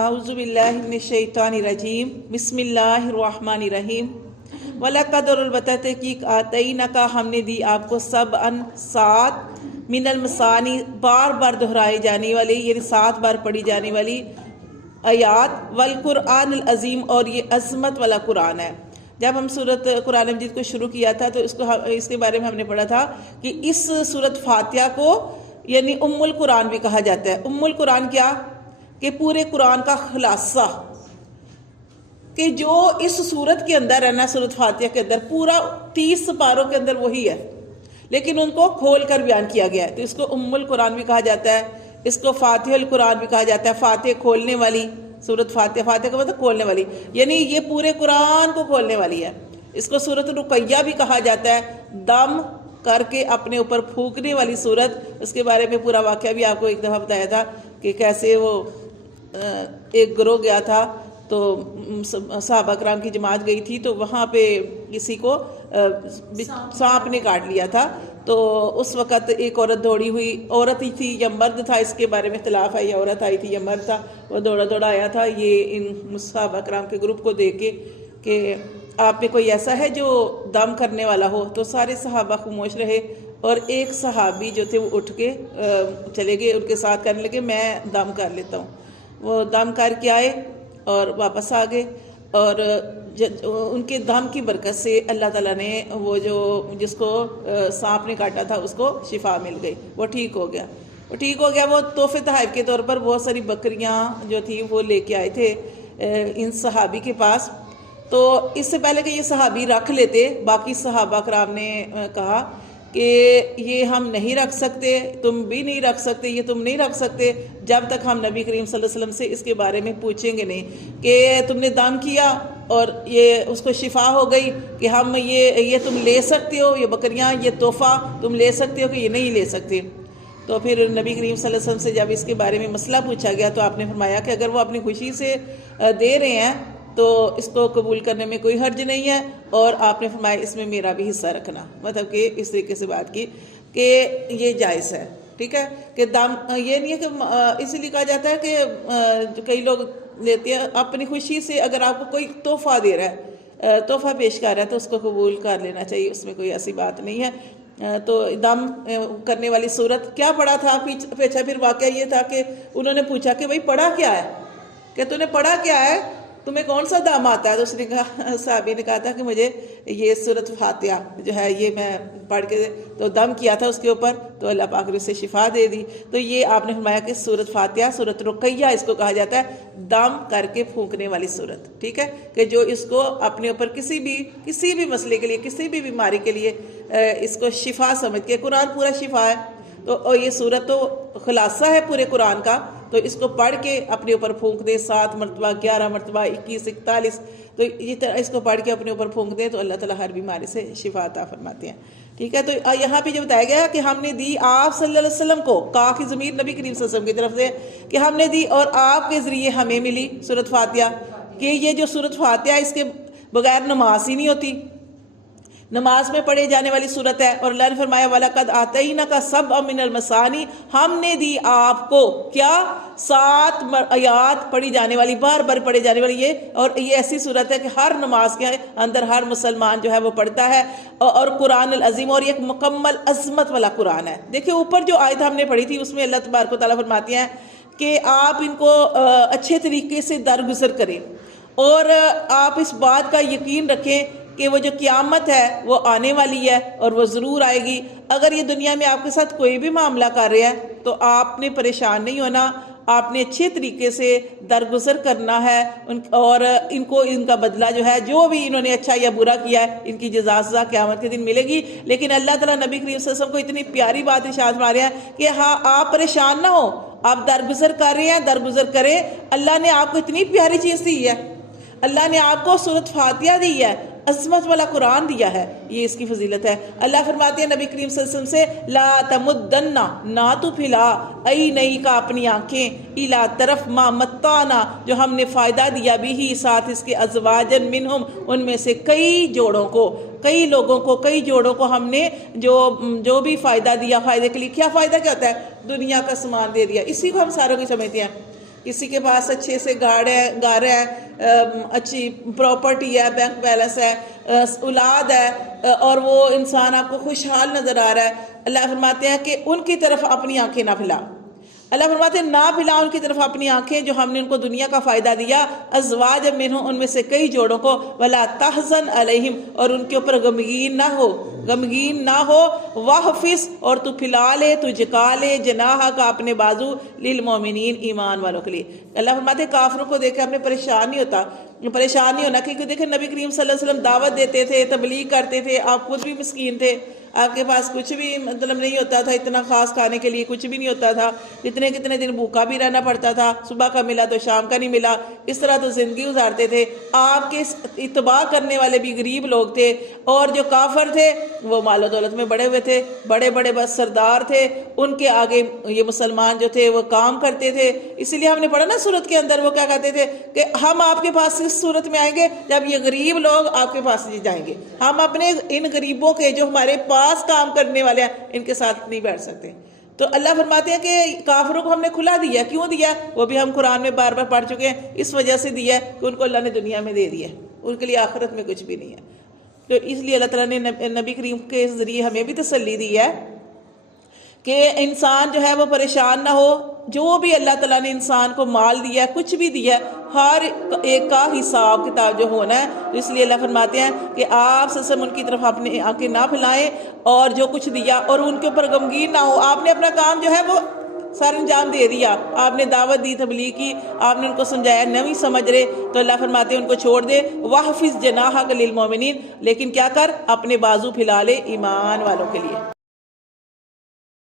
اعوذ باللہ من الشیطان الرجیم بسم اللہ الرحمن الرحیم وَلَقَدْ البتہ تحقیق آتَيْنَكَ ہم نے دی آپ کو سبعًا 7 من المثانی بار بار دہرائے جانے والی یعنی 7 بار پڑھی جانے والی آیات والقرآن العظیم اور یہ عظمت والا قرآن ہے۔ جب ہم سورت قرآن مجید کو شروع کیا تھا تو اس کے بارے میں ہم نے پڑھا تھا کہ اس سورت فاتحہ کو یعنی ام القرآن بھی کہا جاتا ہے۔ ام القرآن کیا کہ پورے قرآن کا خلاصہ، کہ جو اس سورت کے اندر ہے نا، سورت فاتحہ کے اندر پورا 30 سپاروں کے اندر وہی ہے، لیکن ان کو کھول کر بیان کیا گیا ہے، تو اس کو ام القرآن بھی کہا جاتا ہے، اس کو فاتحہ القرآن بھی کہا جاتا ہے۔ فاتحہ کھولنے والی سورت فاتحہ، فاتحہ کا مطلب کھولنے والی، یعنی یہ پورے قرآن کو کھولنے والی ہے۔ اس کو سورت رقیہ بھی کہا جاتا ہے، دم کر کے اپنے اوپر پھونکنے والی سورت۔ اس کے بارے میں پورا واقعہ بھی آپ کو ایک دفعہ بتایا تھا کہ کیسے وہ ایک گروہ گیا تھا، تو صحابہ کرام کی جماعت گئی تھی، تو وہاں پہ کسی کو سانپ نے کاٹ لیا تھا، تو اس وقت ایک عورت دوڑی ہوئی، عورت ہی تھی یا مرد تھا، اس کے بارے میں اختلاف ہے، یا عورت آئی تھی یا مرد تھا، وہ دوڑا دوڑا آیا تھا یہ ان صحابہ کرام کے گروپ کو دیکھ کے کہ آپ میں کوئی ایسا ہے جو دم کرنے والا ہو، تو سارے صحابہ خاموش رہے، اور ایک صحابی جو تھے وہ اٹھ کے چلے گئے، ان کے ساتھ کہنے لگے میں دم کر لیتا ہوں۔ وہ دم کر کے آئے اور واپس آ گئے، اور ان کے دم کی برکت سے اللہ تعالیٰ نے وہ جس کو سانپ نے کاٹا تھا اس کو شفا مل گئی، وہ ٹھیک ہو گیا۔ وہ تحفے تحائف کے طور پر بہت ساری بکریاں جو تھیں وہ لے کے آئے تھے ان صحابی کے پاس۔ تو اس سے پہلے کہ یہ صحابی رکھ لیتے، باقی صحابہ کرام نے کہا کہ یہ ہم نہیں رکھ سکتے، تم بھی نہیں رکھ سکتے، یہ تم نہیں رکھ سکتے جب تک ہم نبی کریم صلی اللہ علیہ وسلم سے اس کے بارے میں پوچھیں گے نہیں کہ تم نے دم کیا اور یہ اس کو شفا ہو گئی، کہ ہم یہ تم لے سکتے ہو، یہ بکریاں، یہ تحفہ تم لے سکتے ہو کہ یہ نہیں لے سکتے۔ تو پھر نبی کریم صلی اللہ علیہ وسلم سے جب اس کے بارے میں مسئلہ پوچھا گیا تو آپ نے فرمایا کہ اگر وہ اپنی خوشی سے دے رہے ہیں تو اس کو قبول کرنے میں کوئی حرج نہیں ہے، اور آپ نے فرمایا اس میں میرا بھی حصہ رکھنا، مطلب کہ اس طریقے سے بات کی کہ یہ جائز ہے، ٹھیک ہے، کہ دم یہ نہیں ہے کہ اسی لیے کہا جاتا ہے کہ کئی لوگ لیتے ہیں اپنی خوشی سے، اگر آپ کو کوئی تحفہ دے رہا ہے، تحفہ پیش کر رہا ہے تو اس کو قبول کر لینا چاہیے، اس میں کوئی ایسی بات نہیں ہے۔ تو دم کرنے والی صورت کیا پڑھا تھا، پیچھا پھر واقعہ یہ تھا کہ انہوں نے پوچھا کہ بھئی پڑھا کیا ہے، کہ تو نے پڑھا کیا ہے، تمہیں کون سا دم آتا ہے؟ تو اس نے کہا، صحابی نے کہا تھا کہ مجھے یہ سورت فاتحہ جو ہے یہ میں پڑھ کے تو دم کیا تھا اس کے اوپر، تو اللہ پاک نے اسے شفا دے دی۔ تو یہ آپ نے فرمایا کہ سورت فاتحہ، سورت رقیہ اس کو کہا جاتا ہے، دم کر کے پھونکنے والی سورت، ٹھیک ہے، کہ جو اس کو اپنے اوپر کسی بھی مسئلے کے لیے، کسی بھی بیماری کے لیے اس کو شفا سمجھ کے، قرآن پورا شفا ہے، تو یہ سورت تو خلاصہ ہے پورے قرآن کا، تو اس کو پڑھ کے اپنے اوپر پھونک دے 7 مرتبہ، 11 مرتبہ، 21، 41، تو یہ طرح اس کو پڑھ کے اپنے اوپر پھونک دے تو اللہ تعالیٰ ہر بیماری سے شفا عطا فرماتے ہیں، ٹھیک ہے۔ تو یہاں پہ جو بتایا گیا کہ ہم نے دی آپ صلی اللہ علیہ وسلم کو، کہا کہ ضمیر نبی کریم صلی اللہ علیہ وسلم کی طرف سے کہ ہم نے دی، اور آپ کے ذریعے ہمیں ملی سورت فاتحہ، کہ یہ جو سورت فاتحہ اس کے بغیر نماز ہی نہیں ہوتی، نماز میں پڑھے جانے والی صورت ہے، اور اللہ نے فرمایا وَلَقَدْ آتَيْنَكَ سَبْعًا مِنَ الْمَثَانِي ہم نے دی آپ کو کیا 7 آیات پڑھی جانے والی، بار بار پڑھے جانے والی، اور یہ ایسی صورت ہے کہ ہر نماز کے اندر ہر مسلمان جو ہے وہ پڑھتا ہے، اور قرآن العظیم، اور یہ ایک مکمل عظمت والا قرآن ہے۔ دیکھیں اوپر جو آیت ہم نے پڑھی تھی اس میں اللہ تبارک و تعالیٰ فرماتے ہیں کہ آپ ان کو اچھے طریقے سے درگزر کریں، اور آپ اس بات کا یقین رکھیں کہ وہ جو قیامت ہے وہ آنے والی ہے اور وہ ضرور آئے گی۔ اگر یہ دنیا میں آپ کے ساتھ کوئی بھی معاملہ کر رہے ہیں تو آپ نے پریشان نہیں ہونا، آپ نے اچھے طریقے سے درگزر کرنا ہے، اور ان کو ان کا بدلہ جو ہے، جو بھی انہوں نے اچھا یا برا کیا ہے، ان کی جزا سزا قیامت کے دن ملے گی۔ لیکن اللہ تعالیٰ نبی کریم صلی اللہ علیہ وسلم کو اتنی پیاری بات ارشاد فرما رہے ہیں کہ ہاں آپ پریشان نہ ہو، آپ درگزر کر رہے ہیں، درگزر کریں، اللہ نے آپ کو اتنی پیاری چیز دی ہے، اللہ نے آپ کو سورت فاتحہ دی ہے، عظمت والا قرآن دیا ہے، یہ اس کی فضیلت ہے۔ اللہ فرماتے ہیں نبی کریم صلی اللہ علیہ وسلم سے لا تمدن، نہ تو پھیلا عینیک اپنی آنکھیں، الی طرف ما متعنا جو ہم نے فائدہ دیا بھی ساتھ اس کے ازواجن منہم ان میں سے کئی جوڑوں کو، کئی لوگوں کو، کئی جوڑوں کو ہم نے جو بھی فائدہ دیا، فائدے کے لیے کیا فائدہ کیا ہوتا ہے؟ دنیا کا سامان دے دیا، اسی کو ہم ساروں کی سمجھتے ہیں کسی کے پاس اچھے سے گھر ہے، اچھی پراپرٹی ہے، بینک بیلنس ہے، اولاد ہے، اور وہ انسان آپ کو خوشحال نظر آ رہا ہے، اللہ فرماتے ہیں کہ ان کی طرف اپنی آنکھیں نہ پھیلا۔ اللہ فرماتے ہیں نہ پھیلا ان کی طرف اپنی آنکھیں جو ہم نے ان کو دنیا کا فائدہ دیا، ازواج منہم ان میں سے کئی جوڑوں کو، ولا تحزن علیہم اور ان کے اوپر غمگین نہ ہو، واحفظ اور تو پھیلا لے، تو جھکا لے، جناح کا اپنے بازو، للمومنین ایمان والوں کے لیے۔ اللہ فرماتے ہیں کافروں کو دیکھ کے ہم نے پریشان نہیں ہونا، کیونکہ دیکھیں نبی کریم صلی اللہ علیہ وسلم دعوت دیتے تھے، تبلیغ کرتے تھے، آپ خود بھی مسکین تھے، آپ کے پاس کچھ بھی مطلب نہیں ہوتا تھا، اتنا خاص کھانے کے لیے کچھ بھی نہیں ہوتا تھا، کتنے دن بھوکا بھی رہنا پڑتا تھا، صبح کا ملا تو شام کا نہیں ملا، اس طرح تو زندگی گزارتے تھے۔ آپ کے اتباع کرنے والے بھی غریب لوگ تھے، اور جو کافر تھے وہ مال و دولت میں بڑے ہوئے تھے، بڑے بس سردار تھے، ان کے آگے یہ مسلمان جو تھے وہ کام کرتے تھے۔ اسی لیے ہم نے پڑھا نا سورت کے اندر، وہ کیا کہتے تھے کہ ہم آپ کے پاس اس صورت میں آئیں گے جب یہ غریب لوگ آپ کے پاس جائیں گے، ہم اپنے ان غریبوں کے جو ہمارے پاس کام کرنے والے ہیں ان کے ساتھ نہیں بیٹھ سکتے۔ تو اللہ فرماتے ہیں کہ کافروں کو ہم نے کھلا دیا، کیوں دیا؟ وہ بھی ہم قرآن میں بار پڑھ چکے ہیں، اس وجہ سے دیا ہے کہ ان کو اللہ نے دنیا میں دے دیا، ان کے لیے آخرت میں کچھ بھی نہیں ہے۔ تو اس لیے اللہ تعالیٰ نے نبی کریم کے ذریعے ہمیں بھی تسلی دی ہے کہ انسان جو ہے وہ پریشان نہ ہو، جو بھی اللہ تعالیٰ نے انسان کو مال دیا ہے، کچھ بھی دیا ہے، ہر ایک کا حساب کتاب جو ہونا ہے۔ تو اس لیے اللہ فرماتے ہیں کہ آپ سسم ان کی طرف اپنی آنکھیں نہ پھیلائیں، اور جو کچھ دیا اور ان کے اوپر غمگین نہ ہو۔ آپ نے اپنا کام جو ہے وہ سارا انجام دے دیا، آپ نے دعوت دی، تبلیغ کی، آپ نے ان کو سمجھایا، نہیں سمجھ رہے تو اللہ فرماتے ہیں ان کو چھوڑ دے، واحفظ جناحک للمومنین، لیکن کیا کر، اپنے بازو پھیلا لے ایمان والوں کے لیے۔